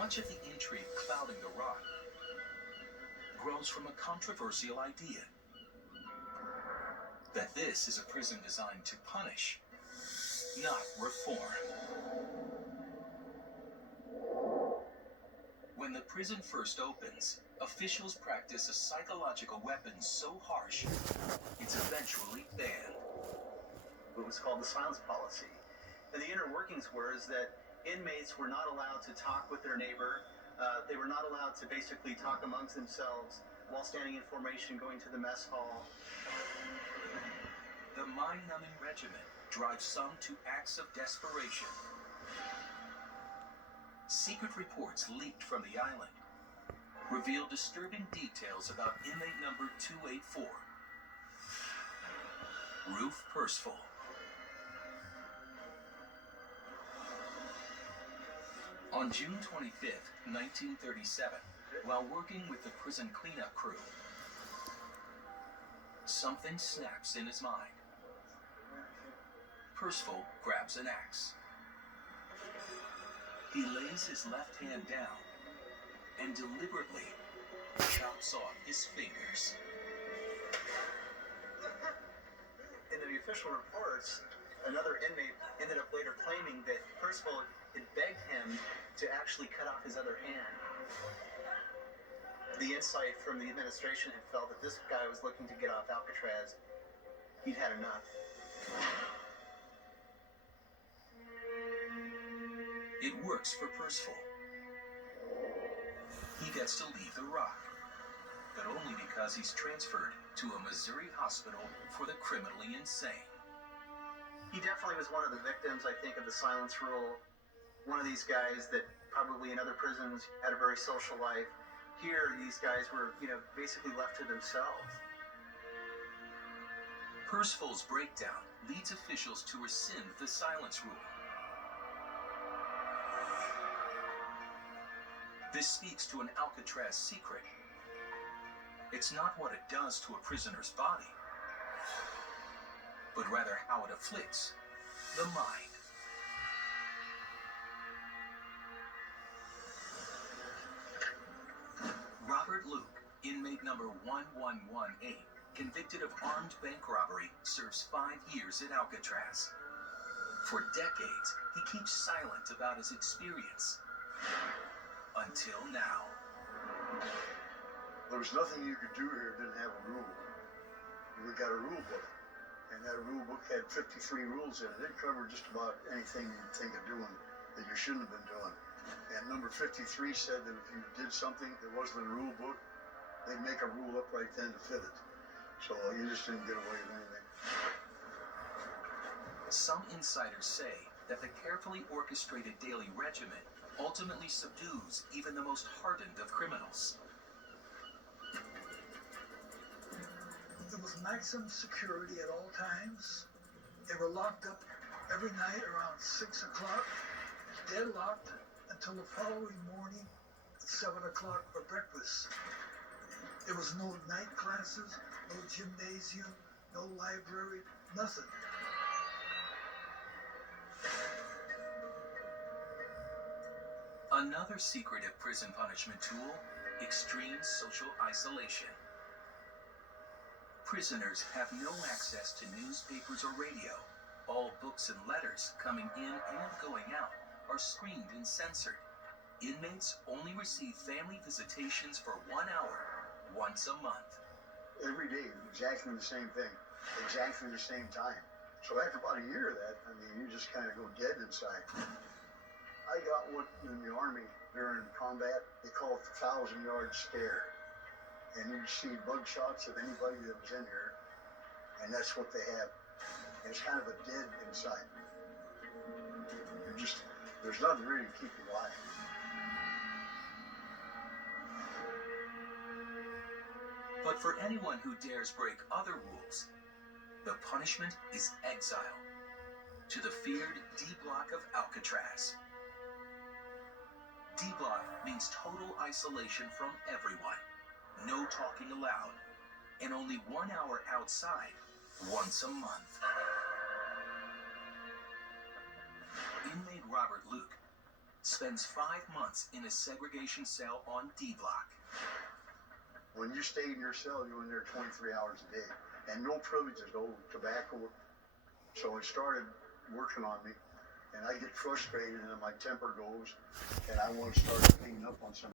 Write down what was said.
Much of the intrigue clouding the rock grows from a controversial idea that this is a prison designed to punish, not reform. When the prison first opens, officials practice a psychological weapon so harsh, it's eventually banned. It was called the silence policy. And the inner workings were is that inmates were not allowed to talk with their neighbor. They were not allowed to basically talk amongst themselves while standing in formation going to the mess hall. The mind-numbing regimen drives some to acts of desperation. Secret reports leaked from the island reveal disturbing details about inmate number 284, Ruth Percival. On June 25th, 1937, while working with the prison cleanup crew, something snaps in his mind. Percival grabs an axe. He lays his left hand down and deliberately chops off his fingers. In the official reports, another inmate ended up later claiming that Percival had begged him to actually cut off his other hand. The insight from the administration had felt that this guy was looking to get off Alcatraz. He'd had enough. It works for Percival. He gets to leave the rock, but only because he's transferred to a Missouri hospital for the criminally insane. He definitely was one of the victims, I think, of the silence rule. One of these guys that probably in other prisons had a very social life. Here, these guys were, basically left to themselves. Percival's breakdown leads officials to rescind the silence rule. This speaks to an Alcatraz secret. It's not what it does to a prisoner's body, but rather how it afflicts the mind. Robert Luke, inmate number 1118, convicted of armed bank robbery, serves 5 years at Alcatraz. For decades, he keeps silent about his experience. Until now. There was nothing you could do here that didn't have a rule. We got a rule book, and that rule book had 53 rules in it. It covered just about anything you'd think of doing that you shouldn't have been doing. And number 53 said that if you did something that wasn't in the rule book, they'd make a rule up right then to fit it. So you just didn't get away with anything. Some insiders say that the carefully orchestrated daily regimen ultimately subdues even the most hardened of criminals. There was maximum security at all times. They were locked up every night around 6 o'clock, deadlocked until the following morning at 7 o'clock for breakfast. There was no night classes, no gymnasium, no library, nothing. Another secretive prison punishment tool, extreme social isolation. Prisoners have no access to newspapers or radio. All books and letters coming in and going out are screened and censored. Inmates only receive family visitations for 1 hour, once a month. Every day, exactly the same thing, exactly the same time. So after about a year of that, you just kind of go dead inside. I got what in the Army during combat, they call it the 1,000-yard stare. And you'd see bug shots of anybody that was in here, and that's what they have. And it's kind of a dead inside. There's nothing really to keep you alive. But for anyone who dares break other rules, the punishment is exile to the feared D-Block of Alcatraz. D-Block means total isolation from everyone, no talking allowed, and only 1 hour outside once a month. Inmate Robert Luke spends 5 months in a segregation cell on D block. When you stay in your cell, you're in there 23 hours a day. And no privileges, no tobacco. So it started working on me. And I get frustrated and my temper goes. And I want to start cleaning up on some